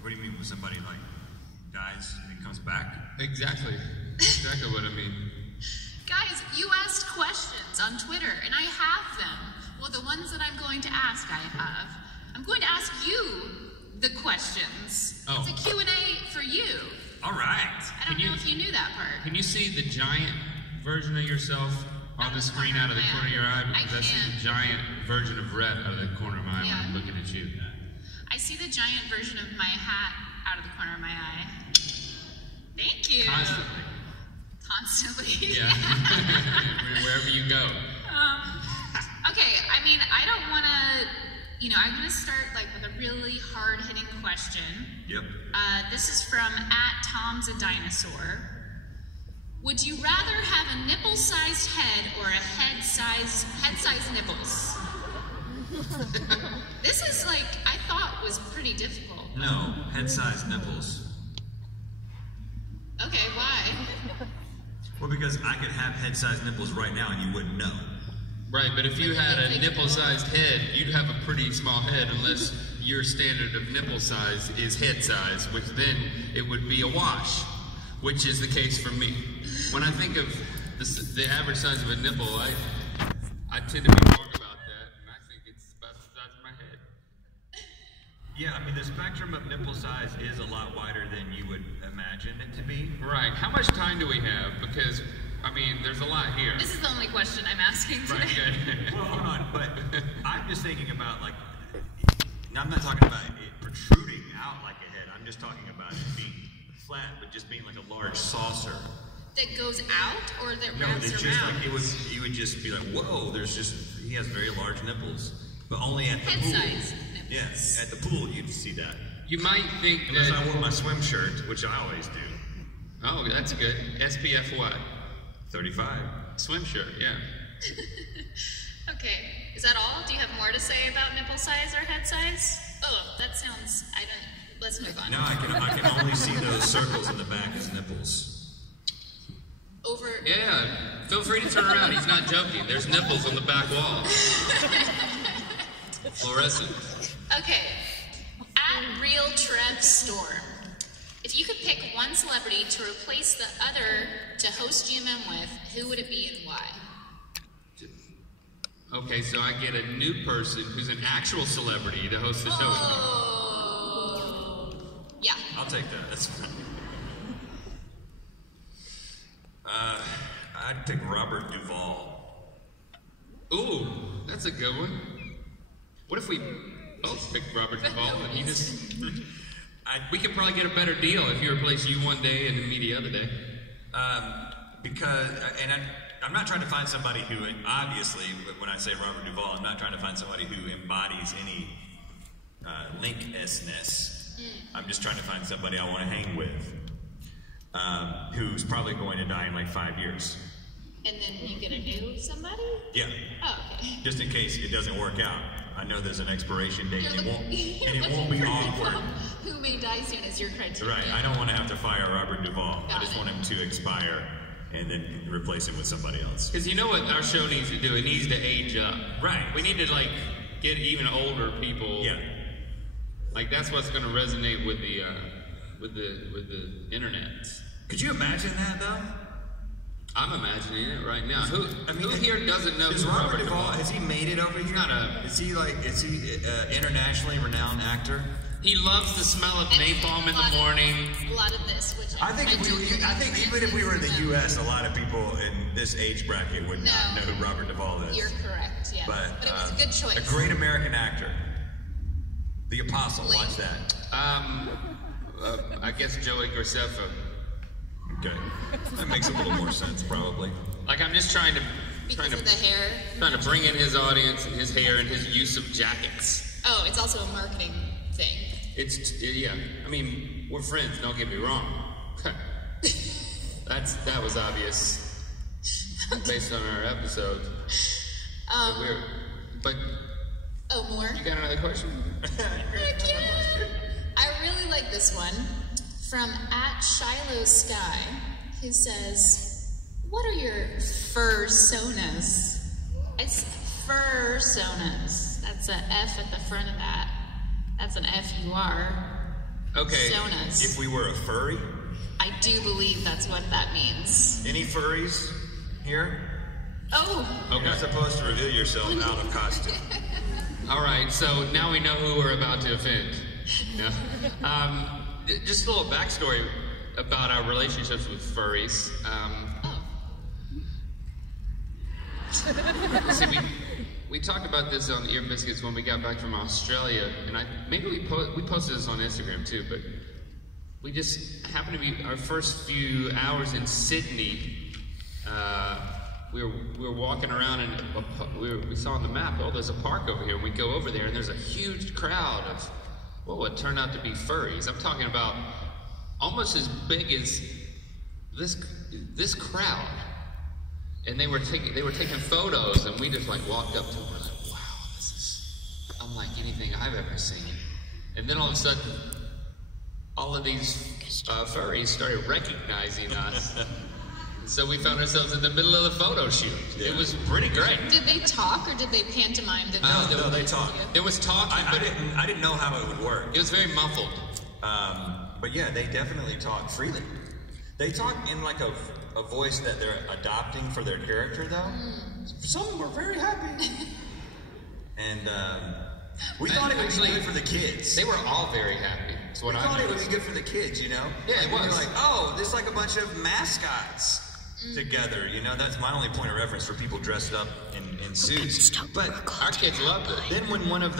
What do you mean when somebody like dies and comes back? Exactly. Exactly what I mean. Guys, you asked questions on Twitter, and I have them. Well, the ones that I'm going to ask, I have. I'm going to ask you the questions. Oh. It's a Q&A for you. All right. I don't know if you knew that part. Can you see the giant version of yourself on the screen out of the corner of your eye? Because I see the giant version of Rhett out of the corner of my eye when I'm looking at you. I see the giant version of my hat out of the corner of my eye. Thank you. Constantly. Constantly. Yeah. Wherever you go. Okay, I mean, I don't want to, I'm going to start like with a really hard-hitting question. Yep. This is from @Tom'sADinosaur. Would you rather have a nipple-sized head or a head-sized nipples? This is like, I thought was pretty difficult. No, head-sized nipples. Okay, why? Well, because I could have head-sized nipples right now and you wouldn't know. Right, but if you had a nipple-sized head, you'd have a pretty small head unless your standard of nipple size is head size, which then it would be a wash, which is the case for me. When I think of the average size of a nipple, I tend to be wrong about that, and I think it's about the size of my head. Yeah, I mean, the spectrum of nipple size is a lot wider than you would imagine it to be. Right. How much time do we have? Because, I mean, there's a lot here. This is the only question I'm asking today. Right, good. Well, hold on, but I'm just thinking about, like, I'm not talking about it protruding out like a head. I'm just talking about it being flat, but just being like a large saucer. That goes out or that No, wraps it's around? just like you would just be like, whoa, he has very large nipples. But only at the pool. Head-sized nipples. Yes, at the pool you'd see that. You might think Unless that... I wore my swim shirt, which I always do. Oh, that's good. SPF what? 35. Swim shirt, yeah. Okay, is that all? Do you have more to say about nipple size or head size? Oh, that sounds, let's move on. No, I can only see those circles in the back as nipples. Over. Yeah, feel free to turn around. He's not joking. There's nipples on the back wall. Fluorescent. Okay, @RealTrevStorm. If you could pick one celebrity to replace the other to host GMM with, who would it be and why? Okay, so I get a new person who's an actual celebrity to host the show with me. Oh, yeah. I'll take that. That's fine. I'd pick Robert Duvall. Ooh, that's a good one. What if we both picked Robert Duvall and he just... we could probably get a better deal if he replaced you one day and me the other day. I'm not trying to find somebody who, obviously, when I say Robert Duvall, I'm not trying to find somebody who embodies any link-ness. I'm just trying to find somebody I want to hang with, who's probably going to die in like 5 years. And then you get a new somebody? Yeah. Oh, okay. Just in case it doesn't work out. I know there's an expiration date, and it won't be awkward. Who may die soon is your criteria. Right. I don't want to have to fire Robert Duvall. I just Got it. want him to expire and then replace him with somebody else. Because you know what our show needs to do? It needs to age up. Right. We need to, like, get even older people. Yeah. Like, that's what's going to resonate with the internet. Could you imagine that, though? I'm imagining it right now. Who here doesn't know Is who Robert Duvall, has he made it over here? Is he internationally renowned actor? He loves the smell of napalm in the morning. A lot of this, which I think even if we were in the U.S., a lot of people in this age bracket would not know who Robert Duvall is. You're correct, yeah. But it was a good choice. A great American actor. The Apostle, watch that. I guess Joey Graceffa. Okay. That makes a little more sense, probably. Like, I'm just trying to of the hair. Trying to bring in his audience and his hair and his use of jackets. Oh, it's also a marketing thing. Yeah. I mean, we're friends. Don't get me wrong. That was obvious based on our episode. But more. You got another question? Heck yeah! I really like this one from @ShilohSky, who says, "What are your fursonas?" It's fursonas. That's a F at the front of that. That's an FUR. Personas. If we were a furry? I do believe that's what that means. Any furries here? Oh. You're not supposed to reveal yourself out of costume. All right, so now we know who we're about to offend. No. Just a little backstory about our relationships with furries. See, we talked about this on Ear Biscuits when we got back from Australia, and maybe we posted this on Instagram too, but we just happened to be our first few hours in Sydney. We were walking around and we saw on the map, oh, there's a park over here, and we go over there and there's a huge crowd of what turned out to be furries. I'm talking about almost as big as this crowd. And they were taking photos, and we just like walked up to them. We're like, wow, this is unlike anything I've ever seen. And then all of a sudden, all of these furries started recognizing us. So we found ourselves in the middle of the photo shoot. Yeah. It was pretty great. Did they talk, or did they pantomime? No, they talked. There was talking. I didn't know how it would work. It was very muffled. But yeah, they definitely talk freely. They talk in like a voice that they're adopting for their character, though. Some were very happy. And we thought it would be good for the kids. They were all very happy. That's what we thought it would be good for the kids, you know? Yeah, it was. We're like, oh, there's like a bunch of mascots together, you know? That's my only point of reference for people dressed up in suits. But our kids loved it. Then when one of the